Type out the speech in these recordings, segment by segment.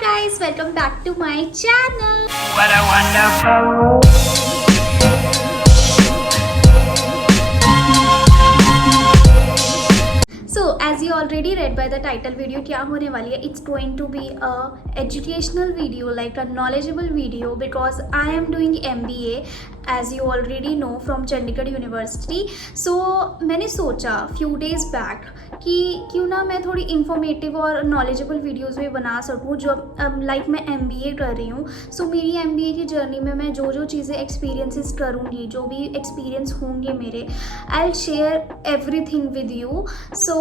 guys, welcome back to my channel. What a wonderful. So as you already read by the title, video क्या होने वाली है? It's going to be a educational video, like a knowledgeable video, because I am doing MBA as you already know from Chandigarh University. So मैंने सोचा few days back कि क्यों ना मैं थोड़ी इन्फॉर्मेटिव और नॉलेजेबल वीडियोस भी बना सकूँ जो लाइक मैं MBA कर रही हूँ. सो मेरी MBA की जर्नी में मैं जो जो चीज़ें एक्सपीरियंसेस करूँगी, जो भी एक्सपीरियंस होंगे मेरे, I will share everything with you. So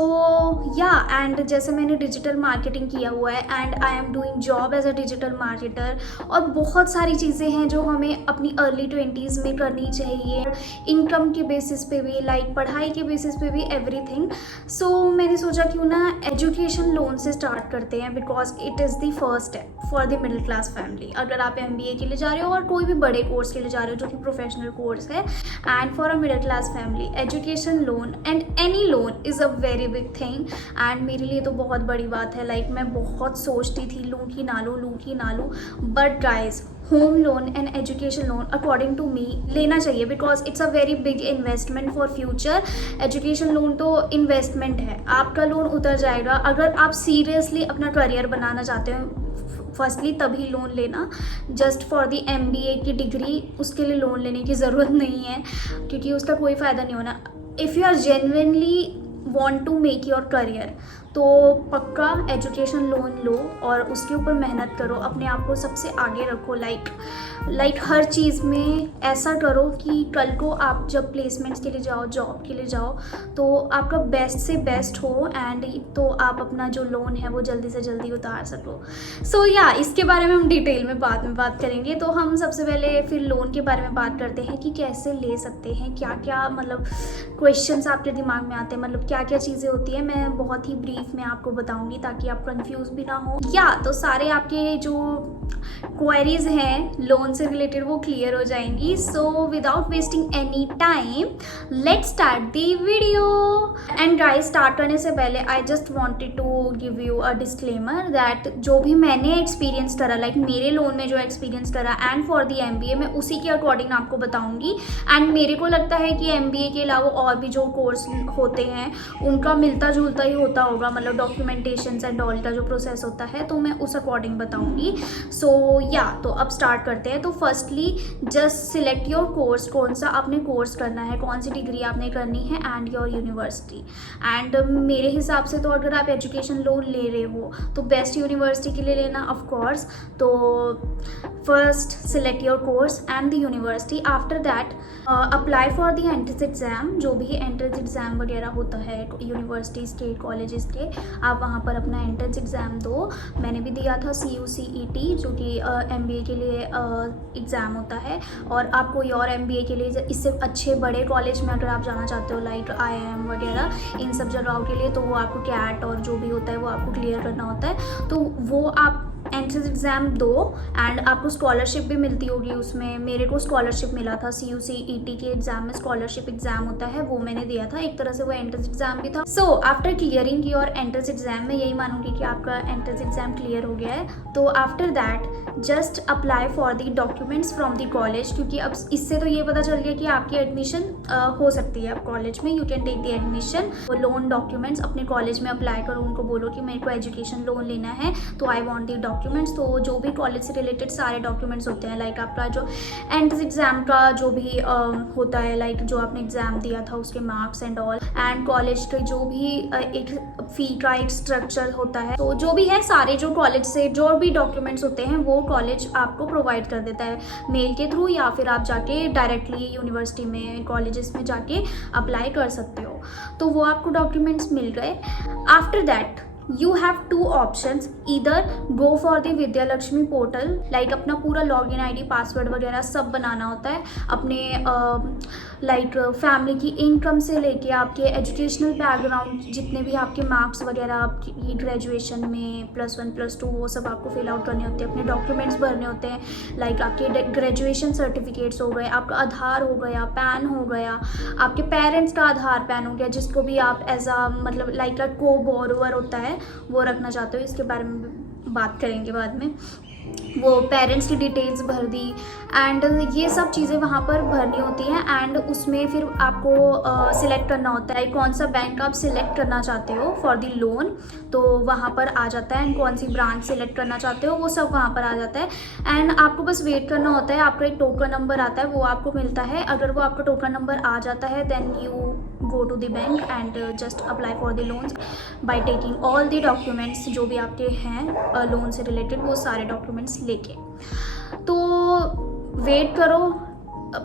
yeah and जैसे मैंने डिजिटल मार्केटिंग किया हुआ है and I am doing job as a digital marketer, और बहुत सारी चीज़ें हैं जो हमें अपनी अर्ली 20s में करनी चाहिए, इनकम के बेसिस पे भी, लाइक पढ़ाई के बेसिस पे भी, एवरीथिंग. सो मैंने सोचा क्यों ना एजुकेशन लोन से स्टार्ट करते हैं, because it is the first step for the middle class family. अगर आप MBA के लिए जा रहे हो और कोई भी बड़े कोर्स के लिए जा रहे हो जो कि प्रोफेशनल कोर्स है, and for a middle class family education loan and any loan is a very big thing. And मेरे लिए तो बहुत बड़ी बात है. लाइक मैं बहुत सोचती थी लूँ कि ना लूँ, but guys home loan and education loan according to me लेना चाहिए, because it's a very big investment for future. Education loan तो इन्वेस्टमेंट है, आपका लोन उतर जाएगा. अगर आप सीरियसली अपना करियर बनाना चाहते हो, फर्स्टली तभी लोन लेना. जस्ट फॉर दी MBA की डिग्री, उसके लिए लोन लेने की ज़रूरत नहीं है, क्योंकि उसका कोई फ़ायदा नहीं होना. If you are genuinely want to make your career, तो पक्का एजुकेशन लोन लो और उसके ऊपर मेहनत करो, अपने आप को सबसे आगे रखो. लाइक हर चीज़ में ऐसा करो कि कल को आप जब प्लेसमेंट्स के लिए जाओ, जॉब के लिए जाओ, तो आपका बेस्ट से बेस्ट हो, एंड तो आप अपना जो लोन है वो जल्दी से जल्दी उतार सको. सो या इसके बारे में हम डिटेल में बाद में बात करेंगे. तो हम सबसे पहले फिर लोन के बारे में बात करते हैं कि कैसे ले सकते हैं, क्या क्या मतलब क्वेश्चंस आपके दिमाग में आते हैं, मतलब क्या क्या चीज़ें होती है. मैं बहुत ही ब्रीफ में आपको बताऊंगी ताकि आप कंफ्यूज भी ना हो, या तो सारे आपके जो क्वेरीज हैं लोन से रिलेटेड वो क्लियर हो जाएंगी. So without wasting any time let's start the video. And guys, start करने से पहले I just wanted to give you a disclaimer that जो भी मैंने एक्सपीरियंस करा, लाइक मेरे लोन में जो एक्सपीरियंस करा एंड फॉर दी MBA, मैं उसी के अकॉर्डिंग आपको बताऊंगी. एंड मेरे को लगता है कि MBA के अलावा और भी जो कोर्स होते हैं उनका मिलता जुलता ही होता होगा, मतलब डॉक्यूमेंटेशन एंड ऑल का जो प्रोसेस होता है, तो मैं उस अकॉर्डिंग बताऊंगी. सो या तो अब स्टार्ट करते हैं. तो firstly just select your course, कौन सा आपने कोर्स करना है, कौन सी डिग्री आपने करनी है, एंड योर यूनिवर्सिटी. एंड मेरे हिसाब से तो अगर आप एजुकेशन लोन ले रहे हो तो बेस्ट यूनिवर्सिटी के लिए लेना ऑफ कोर्स. तो first select your course and the university. After that apply for the entrance exam. जो भी एंट्रेंस एग्ज़ाम वगैरह होता है यूनिवर्सिटीज़ के, कॉलेजेस के, आप वहाँ पर अपना एंट्रेंस एग्ज़ाम दो. मैंने भी दिया था CUCET, जो कि MBA के लिए एग्ज़ाम होता है. और आप कोई और MBA के लिए इससे अच्छे बड़े कॉलेज में अगर आप जाना चाहते हो, लाइक IIM वगैरह, इन सब जगहों के लिए, तो वो आपको CAT और जो भी होता है वो आपको क्लियर करना होता है. तो वो आप एंट्रेंस एग्ज़ाम दो एंड आपको स्कॉलरशिप भी मिलती होगी उसमें. मेरे को स्कॉलरशिप मिला था CUCET के एग्ज़ाम में. स्कॉलरशिप एग्ज़ाम होता है, वो मैंने दिया था. एक तरह से वो एंट्रेंस एग्ज़ाम भी था. So after clearing your entrance exam, मैं यही मानूंगी कि आपका एंट्रेंस एग्ज़ाम क्लियर हो गया है. तो after that just apply for the documents from the college, क्योंकि अब इससे तो ये पता चल गया कि आपकी एडमिशन हो सकती है अब कॉलेज में. You can take the admission. वो लोन डॉक्यूमेंट्स अपने कॉलेज में अप्लाई करो, उनको बोलो कि मेरे को एजुकेशन लोन लेना है, तो आई वॉन्ट द डॉक्यूमेंट्स. तो जो भी कॉलेज से रिलेटेड सारे डॉक्यूमेंट्स होते हैं, लाइक आपका जो एंट्रेंस एग्ज़ाम का जो भी होता है, लाइक जो आपने एग्ज़ाम दिया था उसके marks and all, and college के जो भी एक फ़ी का एक स्ट्रक्चर होता है, तो जो भी है सारे जो कॉलेज से जो भी डॉक्यूमेंट्स होते हैं वो कॉलेज आपको प्रोवाइड कर देता है मेल के थ्रू, या फिर आप जाके डायरेक्टली यूनिवर्सिटी में, कॉलेजेस में जाके अप्लाई कर सकते हो. तो वो आपको डॉक्यूमेंट्स मिल गए. After that you have two options, either go for the Vidya Lakshmi portal, like अपना पूरा लॉगिन ID, पासवर्ड वगैरह सब बनाना होता है अपने लाइक फैमिली की इनकम से लेके आपके एजुकेशनल बैकग्राउंड, जितने भी आपके मार्क्स वगैरह आपकी ग्रेजुएशन में +1 +2 वो सब आपको फिल आउट करने होते हैं. अपने डॉक्यूमेंट्स भरने होते हैं, लाइक आपके ग्रेजुएशन सर्टिफिकेट्स हो गए, आपका आधार हो गया, पैन हो गया, आपके पेरेंट्स का आधार पैन हो गया, जिसको भी आप एज अ मतलब लाइक अ को बोरोवर होता है वो रखना चाहते हो. इसके बारे में बात करेंगे बाद में। वो पेरेंट्स की डिटेल्स भर दी एंड ये सब चीज़ें वहाँ पर भरनी होती हैं एंड उसमें फिर आपको सिलेक्ट करना होता है कौन सा बैंक आप सिलेक्ट करना चाहते हो फॉर द लोन, तो वहाँ पर आ जाता है एंड कौन सी ब्रांच सिलेक्ट करना चाहते हो वो सब वहाँ पर आ जाता है एंड आपको बस वेट करना होता है। आपका एक टोकन नंबर आता है वो आपको मिलता है, अगर वो आपका टोकन नंबर आ जाता है then you go to the bank and just apply for the loans by taking all the documents जो भी आपके हैं लोन से रिलेटेड, वो सारे डॉक्यूमेंट्स लेके। तो वेट करो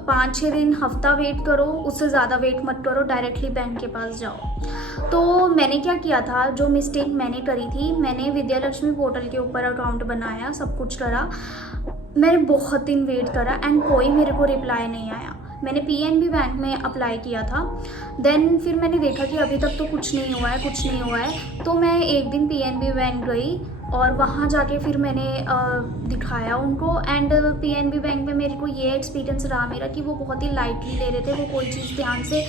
5-6 दिन, हफ्ता वेट करो, उससे ज़्यादा वेट मत करो, डायरेक्टली बैंक के पास जाओ। तो मैंने क्या किया था, जो मिस्टेक मैंने करी थी, मैंने विद्या लक्ष्मी पोर्टल के ऊपर अकाउंट बनाया, सब कुछ करा, मैंने बहुत दिन वेट करा एंड कोई मेरे को रिप्लाई नहीं आया। मैंने पीएनबी बैंक में अप्लाई किया था, देन फिर मैंने देखा कि अभी तक तो कुछ नहीं हुआ है, तो मैं एक दिन पीएनबी बैंक गई और वहाँ जाके फिर मैंने दिखाया उनको एंड पीएनबी बैंक में मेरे को ये एक्सपीरियंस रहा मेरा कि वो बहुत ही लाइटली ले रहे थे, वो कोई चीज़ ध्यान से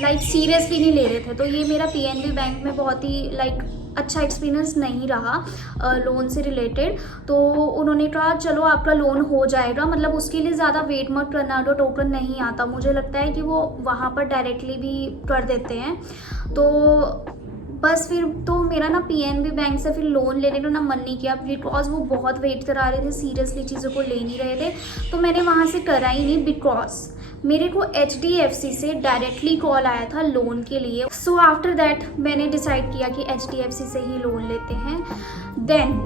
लाइक सीरियसली नहीं ले रहे थे। तो ये मेरा पीएनबी बैंक में बहुत ही लाइक अच्छा एक्सपीरियंस नहीं रहा लोन से रिलेटेड। तो उन्होंने कहा चलो आपका लोन हो जाएगा, मतलब उसके लिए ज़्यादा वेट मत करना, अगर टोकन नहीं आता। मुझे लगता है कि वो वहाँ पर डायरेक्टली भी कर देते हैं। तो बस फिर तो मेरा ना पीएनबी बैंक से फिर लोन लेने का ना मन नहीं किया, बिकॉज वो बहुत वेट करा रहे थे, सीरियसली चीज़ों को ले नहीं रहे थे। तो मैंने वहाँ से करा ही नहीं, बिकॉज मेरे को HDFC से डायरेक्टली कॉल आया था लोन के लिए। सो आफ्टर दैट मैंने डिसाइड किया कि HDFC से ही लोन लेते हैं। देन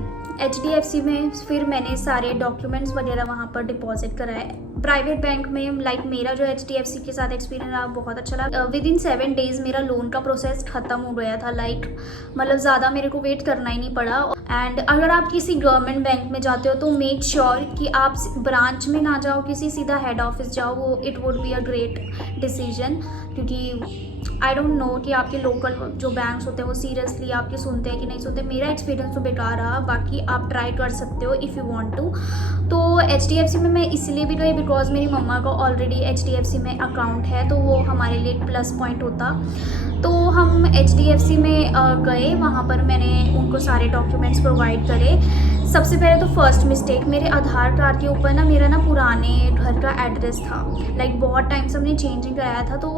HDFC में फिर मैंने सारे डॉक्यूमेंट्स वगैरह वहाँ पर डिपॉजिट कराए। प्राइवेट बैंक में लाइक मेरा जो HDFC के साथ एक्सपीरियंस रहा बहुत अच्छा रहा। विदिन 7 डेज़ मेरा लोन का प्रोसेस ख़त्म हो गया था, लाइक मतलब ज़्यादा मेरे को वेट करना ही नहीं पड़ा। एंड अगर आप किसी गवर्नमेंट बैंक में जाते हो तो मेक श्योर कि आप ब्रांच में ना जाओ, किसी सीधा हेड ऑफिस जाओ, वो it would be a great decision. क्योंकि आई डोंट नो कि आपके लोकल जो बैंक्स होते हैं वो सीरियसली आपकी सुनते हैं कि नहीं सुनते। मेरा एक्सपीरियंस तो बेकार रहा, बाकी आप ट्राई कर सकते हो इफ़ यू वांट टू। तो HDFC में मैं इसलिए भी गई बिकॉज मेरी मम्मा का ऑलरेडी HDFC में अकाउंट है, तो वो हमारे लिए एक प्लस पॉइंट होता। तो हम HDFC में गए, वहाँ पर मैंने उनको सारे डॉक्यूमेंट्स प्रोवाइड करे। सबसे पहले तो फर्स्ट मिस्टेक, मेरे आधार कार्ड के ऊपर ना मेरा ना पुराने घर का एड्रेस था, लाइक बहुत टाइम से हमने चेंजिंग कराया था, तो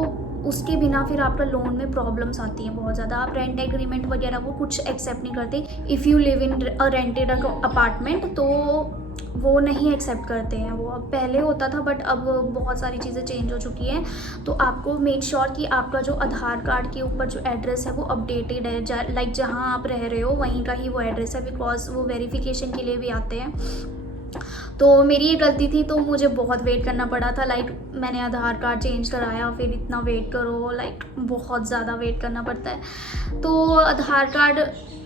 उसके बिना फिर आपका लोन में प्रॉब्लम्स आती हैं बहुत ज़्यादा। आप रेंट एग्रीमेंट वगैरह वो कुछ एक्सेप्ट नहीं करते। If you live in a rented apartment तो वो नहीं एक्सेप्ट करते हैं। वो अब पहले होता था बट अब बहुत सारी चीज़ें चेंज हो चुकी हैं। तो आपको मेक श्योर कि आपका जो आधार कार्ड के ऊपर जो एड्रेस है वो अपडेटेड है, लाइक जहाँ आप रह रहे हो वहीं का ही वो एड्रेस है, बिकॉज वो वेरिफिकेशन के लिए भी आते हैं। तो मेरी ये गलती थी, तो मुझे बहुत वेट करना पड़ा था। लाइक मैंने आधार कार्ड चेंज कराया, फिर इतना वेट करो, लाइक बहुत ज़्यादा वेट करना पड़ता है। तो आधार कार्ड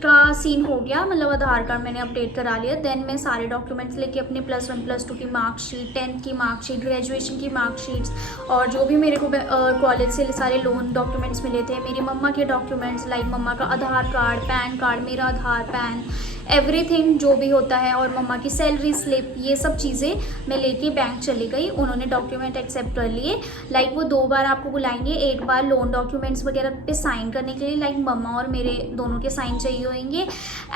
का सीन हो गया, मतलब आधार कार्ड मैंने अपडेट करा लिया। देन मैं सारे डॉक्यूमेंट्स लेके अपने +1 +2 की मार्कशीट, 10th की मार्कशीट, ग्रेजुएशन की मार्कशीट्स और जो भी मेरे को कॉलेज से सारे लोन डॉक्यूमेंट्स मिले थे, मेरी मम्मा के डॉक्यूमेंट्स लाइक मम्मा का आधार कार्ड, पैन कार्ड, मेरा आधार, पैन, एवरीथिंग जो भी होता है, और मम्मा की सैलरी स्लिप, ये सब चीज़ें मैं लेके बैंक चली गई। उन्होंने डॉक्यूमेंट एक्सेप्ट कर लिए। लाइक वो 2 बार आपको बुलाएंगे, एक बार लोन डॉक्यूमेंट्स वगैरह पे साइन करने के लिए, लाइक मम्मा और मेरे दोनों के साइन चाहिए होंगे,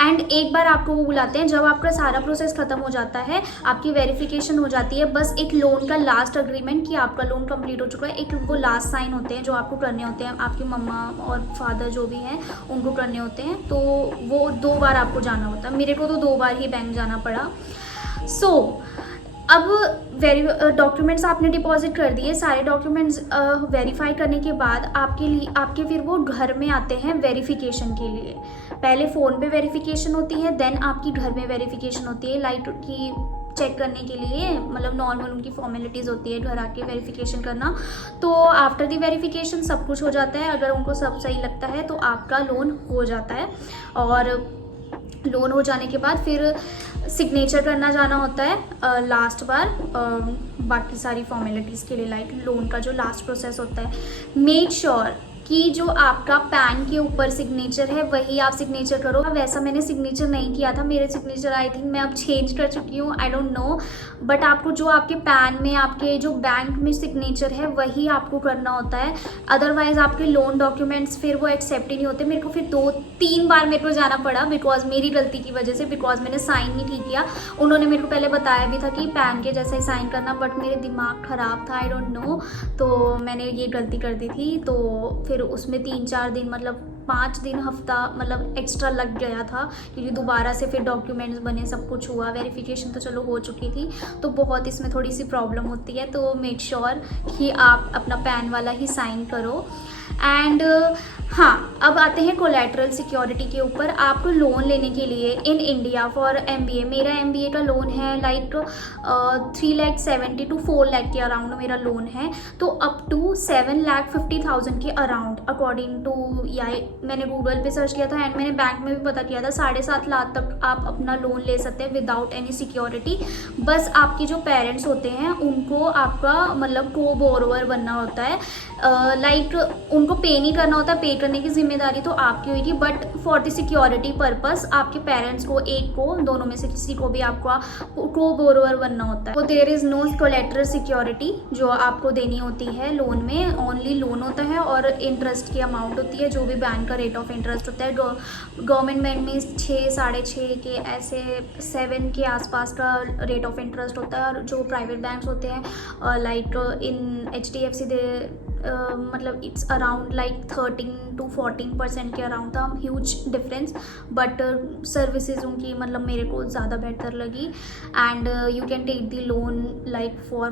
एंड एक बार आपको वो बुलाते हैं जब आपका सारा प्रोसेस ख़त्म हो जाता है, आपकी वेरिफिकेशन हो जाती है, बस एक लोन का लास्ट अग्रीमेंट कि आपका लोन कंप्लीट हो चुका है, एक वो लास्ट साइन होते हैं जो आपको करने होते हैं, आपकी मम्मा और फादर जो भी हैं उनको करने होते हैं। तो वो 2 बार आपको जाना होता है। मेरे को तो 2 बार ही बैंक जाना पड़ा। सो अब डॉक्यूमेंट्स आपने डिपॉजिट कर दिए, सारे डॉक्यूमेंट्स वेरीफाई करने के बाद आपके फिर वो घर में आते हैं वेरिफिकेशन के लिए। पहले फ़ोन पे वेरिफिकेशन होती है, देन आपकी घर में वेरिफिकेशन होती है, लाइट की चेक करने के लिए, मतलब नॉर्मल उनकी फॉर्मेलिटीज़ होती है घर आके वेरिफिकेशन करना। तो आफ्टर दी वेरिफिकेशन सब कुछ हो जाता है। अगर उनको सब सही लगता है तो आपका लोन हो जाता है, और लोन हो जाने के बाद फिर सिग्नेचर करना जाना होता है लास्ट बार, बाकी सारी फॉर्मेलिटीज़ के लिए, लाइक लोन का जो लास्ट प्रोसेस होता है। मेक श्योर कि जो आपका पैन के ऊपर सिग्नेचर है वही आप सिग्नेचर करो। वैसा मैंने सिग्नेचर नहीं किया था, मेरे सिग्नेचर आई थिंक मैं अब चेंज कर चुकी हूँ, आई डोंट नो। बट आपको जो आपके पैन में आपके जो बैंक में सिग्नेचर है वही आपको करना होता है, अदरवाइज आपके लोन डॉक्यूमेंट्स फिर वो एक्सेप्ट ही नहीं होते। मेरे को फिर 2-3 बार मेरे को जाना पड़ा बिकॉज मेरी गलती की वजह से, बिकॉज मैंने साइन नहीं ठीक किया। उन्होंने मेरे को पहले बताया भी था कि पैन के जैसा ही साइन करना, बट मेरे दिमाग ख़राब था, आई डोंट नो, तो मैंने ये गलती कर दी थी। तो फिर उसमें 3-4 दिन मतलब 5 दिन हफ्ता मतलब एक्स्ट्रा लग गया था, क्योंकि दोबारा से फिर डॉक्यूमेंट्स बने, सब कुछ हुआ, वेरिफिकेशन तो चलो हो चुकी थी। तो बहुत इसमें थोड़ी सी प्रॉब्लम होती है, तो मेक श्योर कि आप अपना पैन वाला ही साइन करो। एंड हाँ, अब आते हैं कोलैटरल सिक्योरिटी के ऊपर। आपको लोन लेने के लिए इन इंडिया फॉर MBA, मेरा MBA का लोन है लाइक 3,70,000 to 4 लाख के अराउंड मेरा लोन है, तो अप टू 7,50,000 के अराउंड अकॉर्डिंग टू, या मैंने गूगल पे सर्च किया था एंड मैंने बैंक में भी पता किया था, 7.5 लाख तक आप अपना लोन ले सकते हैं विदाउट एनी सिक्योरिटी। बस आपके जो पेरेंट्स होते हैं उनको आपका मतलब को बोरोवर बनना होता है, लाइक उनको पे नहीं करना होता, पे करने की जिम्मेदारी तो आपकी होगी, but for the security purpose आपके पेरेंट्स को, एक को, दोनों में से किसी को भी आपका को बोरोवर बनना होता है। तो there is no collateral security जो आपको देनी होती है लोन में, ओनली लोन होता है और इंटरेस्ट की अमाउंट होती है, जो भी बैंक का रेट ऑफ इंटरेस्ट होता है। गवर्नमेंट बैंक में 6, 6.5 के ऐसे 7 के आसपास का रेट ऑफ इंटरेस्ट होता है, और जो प्राइवेट बैंक्स होते हैं लाइक इन HDFC मतलब इट्स अराउंड लाइक 13 to 14% के अराउंड था, ह्यूज डिफरेंस, बट सर्विसेज उनकी मतलब मेरे को ज़्यादा बेहतर लगी। And you can take the loan like for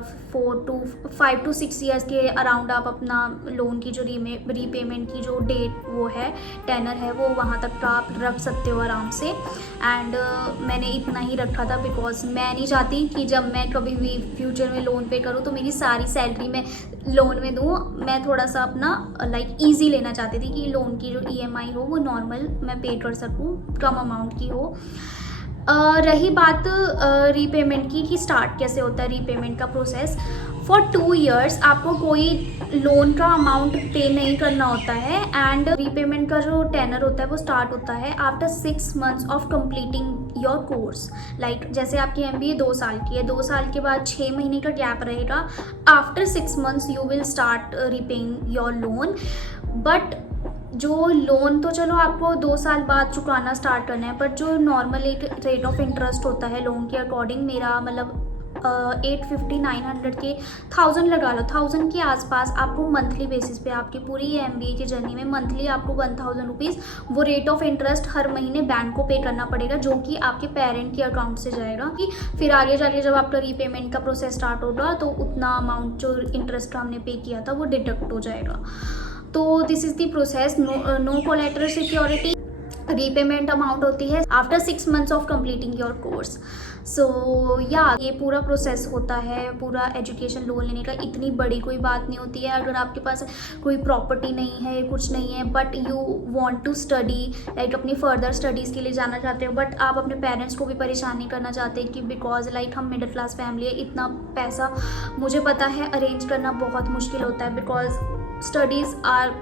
5 to 6 years के अराउंड आप अपना लोन की जो रीपेमेंट की जो डेट वो है, टेनर है, वो वहाँ तक का आप रख सकते हो आराम से। एंड मैंने इतना ही रखा था बिकॉज मैं नहीं चाहती कि जब मैं कभी भी फ्यूचर में लोन पे करूँ तो मेरी सारी सैलरी मैं लोन में दूँ। मैं थोड़ा सा अपना लाइक ईजी लेना चाहती थी कि लोन की जो EMI हो वो नॉर्मल मैं पे कर सकूँ, कम अमाउंट की हो। रही बात रीपेमेंट की कि स्टार्ट कैसे होता है रीपेमेंट का प्रोसेस, फॉर 2 ईयर्स आपको कोई लोन का अमाउंट पे नहीं करना होता है। एंड रीपेमेंट का जो टेनर होता है वो स्टार्ट होता है after 6 months of completing your course. Like जैसे आपकी MBA 2 साल की है, 2 साल के बाद 6 महीने का गैप रहेगा, after 6 months you will start repaying your loan. But जो लोन तो चलो आपको 2 साल बाद चुकाना स्टार्ट करना है, बट जो नॉर्मल एक रेट ऑफ इंटरेस्ट होता है लोन के अकॉर्डिंग, मेरा मतलब 850-900 के 1000 लगा लो, 1000 के आसपास आपको मंथली बेसिस पे आपकी पूरी MBA की जर्नी में मंथली आपको 1000 रुपीज़ वो रेट ऑफ इंटरेस्ट हर महीने बैंक को पे करना पड़ेगा, जो कि आपके पेरेंट के अकाउंट से जाएगा। कि फिर आगे जाके जब आपका रीपेमेंट का प्रोसेस स्टार्ट होगा तो उतना अमाउंट जो इंटरेस्ट का हमने पे किया था वो डिडक्ट हो जाएगा। तो this is the process. No collateral security, repayment amount होती है after 6 months of completing your course. So yeah ये पूरा प्रोसेस होता है पूरा एजुकेशन लोन लेने का। इतनी बड़ी कोई बात नहीं होती है। अगर आपके पास कोई प्रॉपर्टी नहीं है, कुछ नहीं है, but you want to study, like अपनी फर्दर स्टडीज़ के लिए जाना चाहते हो, बट आप अपने पेरेंट्स को भी परेशान नहीं करना चाहते कि बिकॉज लाइक हम मिडिल क्लास फैमिली है, इतना पैसा मुझे पता है अरेंज करना बहुत मुश्किल होता है, बिकॉज स्टडीज़ आर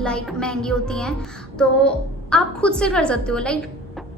लाइक महंगी होती हैं। तो आप खुद से कर सकते हो, लाइक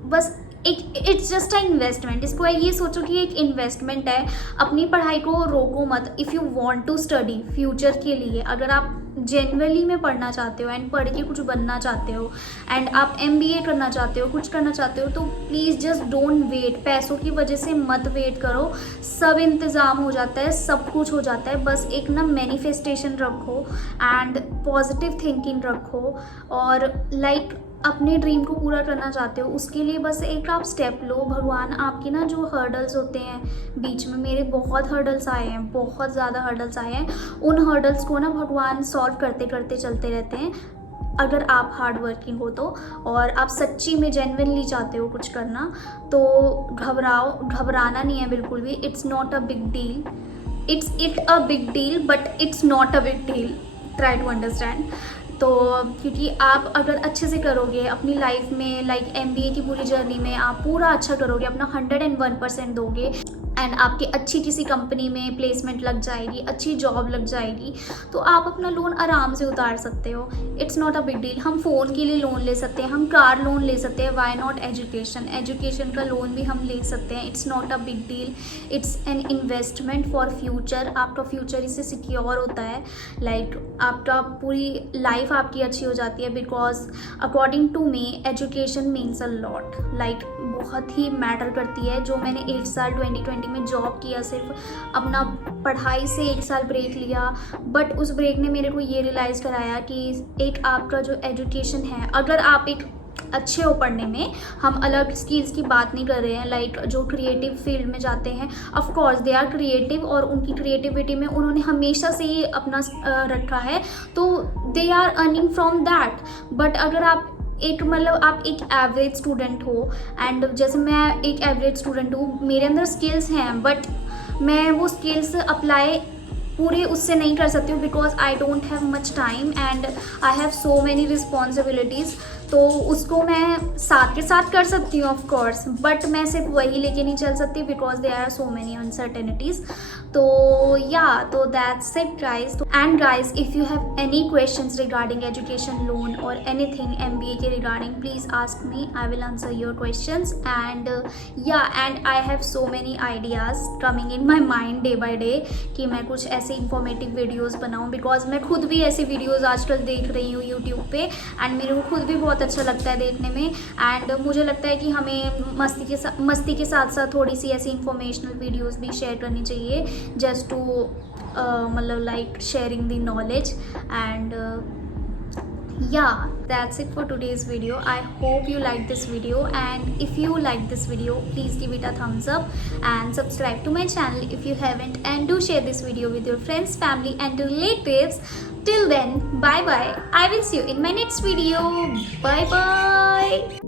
बस एक इट्स जस्ट अ इन्वेस्टमेंट। इसको ये सोचो कि एक इन्वेस्टमेंट है। अपनी पढ़ाई को रोको मत। If you want to study future के लिए, अगर आप जेन्युइनली में पढ़ना चाहते हो एंड पढ़ के कुछ बनना चाहते हो एंड आप MBA करना चाहते हो, कुछ करना चाहते हो, तो प्लीज़ जस्ट डोंट वेट। पैसों की वजह से मत वेट करो, सब इंतज़ाम हो जाता है, सब कुछ हो जाता है। बस एक ना मैनिफेस्टेशन रखो एंड पॉजिटिव थिंकिंग रखो, और लाइक अपने ड्रीम को पूरा करना चाहते हो उसके लिए बस एक आप स्टेप लो। भगवान आपकी ना जो हर्डल्स होते हैं बीच में, मेरे बहुत हर्डल्स आए हैं, बहुत ज़्यादा हर्डल्स आए हैं, उन हर्डल्स को ना भगवान सॉल्व करते करते चलते रहते हैं, अगर आप हार्ड वर्किंग हो तो, और आप सच्ची में जेन्युइनली चाहते हो कुछ करना। तो घबराना नहीं है बिल्कुल भी। It's not a big deal, it's a big deal but it's not a big deal, try to understand. तो क्योंकि आप अगर अच्छे से करोगे अपनी लाइफ में, लाइक MBA की पूरी जर्नी में आप पूरा अच्छा करोगे, अपना 101% दोगे, एंड आपकी अच्छी किसी कंपनी में प्लेसमेंट लग जाएगी, अच्छी जॉब लग जाएगी, तो आप अपना लोन आराम से उतार सकते हो। It's not a big deal. हम फ़ोन के लिए लोन ले सकते हैं, हम कार लोन ले सकते हैं, वाई नॉट एजुकेशन का लोन भी हम ले सकते हैं। It's not a big deal, it's an investment for future. आपका फ्यूचर इससे सिक्योर होता है, लाइक आपका पूरी लाइफ आपकी अच्छी हो जाती है, because according to me education means a lot, like बहुत ही मैटर करती है। जो मैंने 8 साल 2020 में जॉब किया, सिर्फ अपना पढ़ाई से 1 साल ब्रेक लिया, बट उस ब्रेक ने मेरे को ये रियलाइज़ कराया कि एक आपका जो एजुकेशन है, अगर आप एक अच्छे हो पढ़ने में, हम अलग स्किल्स की बात नहीं कर रहे हैं, लाइक जो क्रिएटिव फील्ड में जाते हैं, of course they are creative और उनकी क्रिएटिविटी में उन्होंने हमेशा से ही अपना रखा है, तो they are earning from that. But अगर आप एक मतलब आप एक एवरेज स्टूडेंट हो, एंड जैसे मैं एक एवरेज स्टूडेंट हूँ, मेरे अंदर स्किल्स हैं, बट मैं वो स्किल्स अप्लाई पूरे उससे नहीं कर सकती हूँ, because I don't have much time and I have so many responsibilities. तो उसको मैं साथ के साथ कर सकती हूँ ऑफ कोर्स, बट मैं सिर्फ वही लेके नहीं चल सकती, because there are so many uncertainties. तो या तो that's it guys. And guys, if you have any questions regarding education loan और एनीथिंग MBA के regarding, please ask me, I will answer your questions. And yeah and I have so many ideas coming in my mind day by day कि मैं कुछ ऐसे informative videos बनाऊँ, because मैं खुद भी ऐसी वीडियोज़ आजकल देख रही हूँ यूट्यूब पे, एंड मेरे को खुद भी बहुत अच्छा लगता है देखने में। एंड मुझे लगता है कि हमें मस्ती के साथ साथ थोड़ी सी ऐसी इंफॉर्मेशनल वीडियोस भी शेयर करनी चाहिए, जस्ट टू मतलब like sharing the knowledge. And yeah, that's it for today's video. I hope you like this video, and if you like this video, please give it a thumbs up and subscribe to my channel if you haven't, and do share this video with your friends, family and relatives. Till then, bye bye. I will see you in my next video. Bye bye.